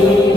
Senhor.